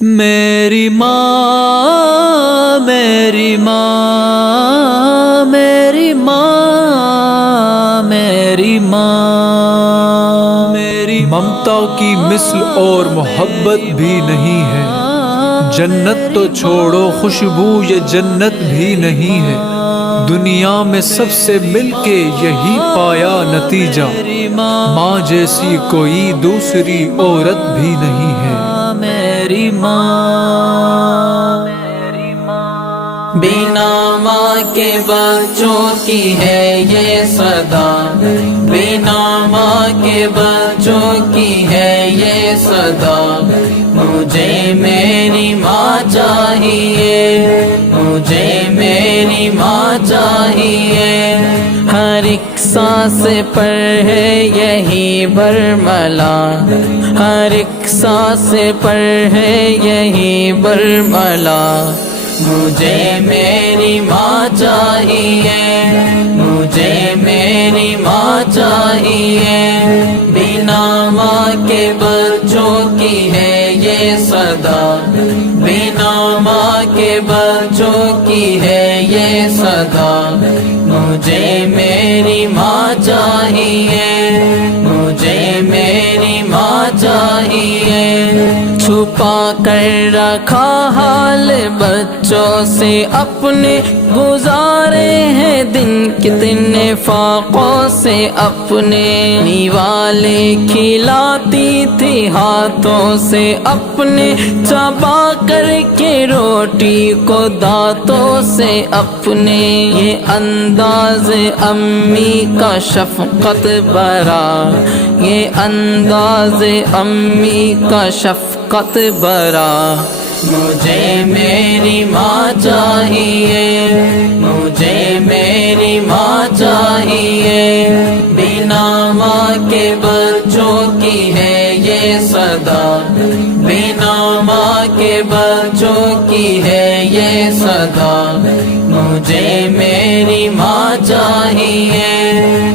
میری ماں میری ماں میری ماں میری ماں میری ممتا کی مثل اور محبت بھی نہیں ہے، جنت تو چھوڑو خوشبو یہ جنت بھی نہیں ہے، دنیا میں سب سے مل کے یہی پایا نتیجہ، ماں جیسی کوئی دوسری عورت بھی نہیں ہے۔ میری ماں بنا ماں کے بچوں کی ہے یہ صدا، بنا ماں کے بچوں کی ہے یہ صدا، مجھے میری ماں چاہیے، مجھے میری ماں چاہیے، ہر ایک سانس پر ہے یہی برملا، ہر ایک سانس پر ہے یہی برملا، مجھے میری ماں چاہیے، مجھے میری ماں چاہیے، بنا ماں کے بچوں کی ہے یہ صدا، بنا ماں کے بچوں کی ہے یہ صدا، مجھے میری ماں چاہیے، مجھے میری ماں چاہیے، چھپا کر رکھا حال بچوں سے اپنے، گزارے ہیں دن کتنے فاقوں سے اپنے، نیوالے کھلاتی تھی ہاتھوں سے اپنے، چبا کر کے روٹی کو دانتوں سے اپنے، یہ انداز امی کا شفقت بھرا، یہ انداز امی کا شفقت بھرا، مجھے میری ماں چاہیے، مجھے میری ماں چاہیے، بنا ماں کے بچوں کی ہے یہ صدا، بنا ماں کے بچوں کی ہے یہ صدا، مجھے میری ماں چاہیے،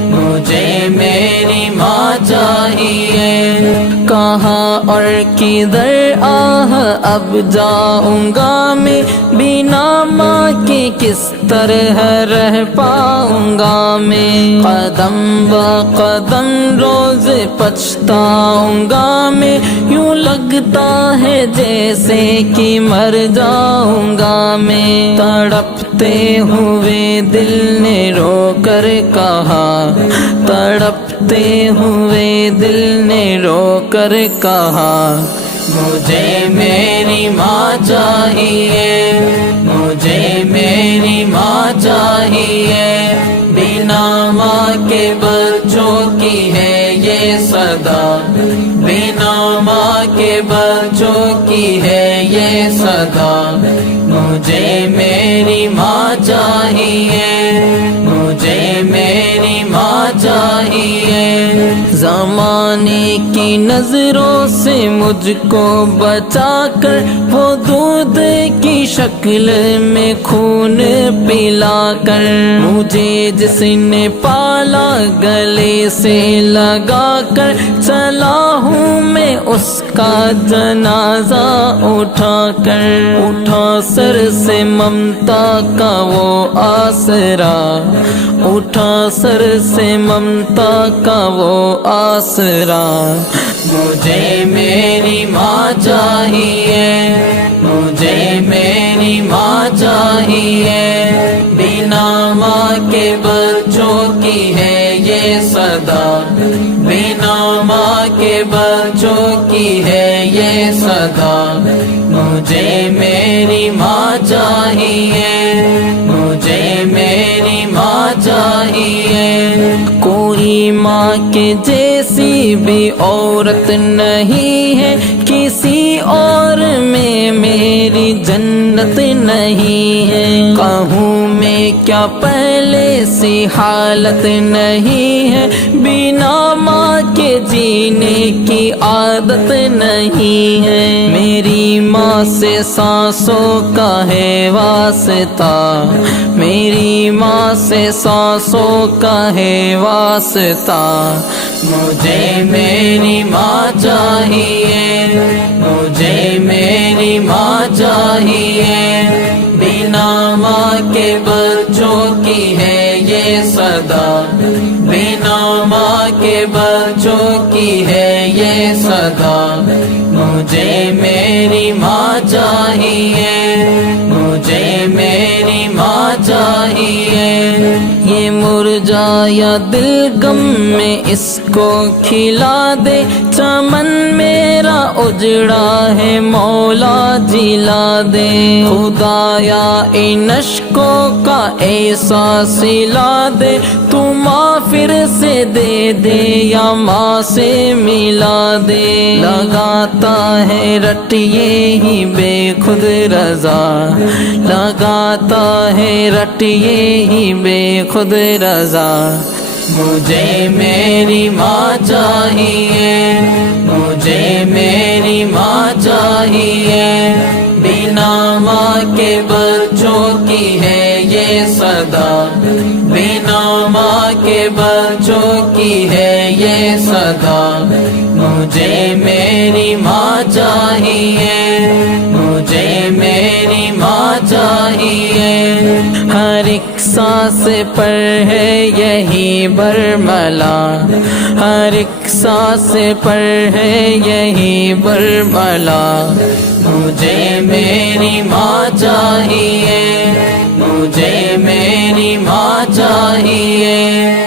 مجھے میری ماں چاہیے، کہاں اور کدھر آہ اب جاؤں گا میں، بنا ماں کے کس طرح رہ پاؤں گا میں، قدم با قدم روز پچھتاؤں گا میں، یوں لگتا ہے جیسے کہ مر جاؤں گا میں، تڑپتے ہوئے دل نے رو کر کہا، تڑپتے ہوئے دل نے رو کر کہا، مجھے میری ماں چاہیے، مجھے میری ماں چاہیے، بنا ماں کے بچوں کی ہے یہ صدا، بنا ماں کے بچوں کی ہے یہ صدا، مجھے میری ماں چاہیے، مجھے میری ماں چاہیے، زمانے کی نظروں سے مجھ کو بچا کر، وہ دودھ کی شکل میں خون پلا کر، مجھے جس نے پالا گلے سے لگا کر، چلا ہوں میں اس کا جنازہ اٹھا کر، اٹھا سر سے ممتا کا وہ آسرا، اٹھا سر سے ممتا کا وہ آسرا، مجھے میری ماں چاہیے، مجھے میری ماں چاہیے، بنا ماں کے بچوں کی ہے یہ صدا، بنا ماں کے بچوں کی ہے یہ صدا، مجھے میری ماں چاہیے، مجھے میری ماں چاہیے، کوئی ماں کے جیسی بھی عورت نہیں ہے، کسی اور میں میری جنت نہیں ہے، کہوں میں کیا پہلے سی حالت نہیں ہے، بنا ماں کے جینے کی عادت نہیں ہے، میری ماں سے سانسوں کا ہے واسطہ، میری ماں سے سانسوں کا ہے واسطہ، مجھے میری ماں چاہیے، مجھے میری چاہیے، بنا ماں کے بچوں کی ہے یہ صدا، بنا ماں کے بچوں کی ہے یہ صدا، مجھے میری ماں چاہیے، مجھے میری ماں چاہیے، یہ مرجایا دل غم میں اس کو کھلا دے، چمن میرا اجڑا ہے مولا جلا دے، خدایا ان اشکوں کا ایسا سلا دے، تو ماں پھر سے دے دے یا ماں سے ملا دے، لگاتا ہے رٹ یہی بے خود رضا، لگاتا ہے رٹ یہی بے خود رضا، مجھے میری ماں چاہیے، مجھے میری ماں چاہیے، بنا ماں کے بچوں کی ہے یہ صدا، بنا ماں کے بچوں کی ہے یہ صدا، مجھے میری ماں چاہیے، مجھے میری ماں چاہیے، ہر ایک سانس پر ہے یہی برملا، ہر ایک سانس پر ہے یہی برملا، مجھے میری ماں چاہیے، مجھے میری ماں چاہیے۔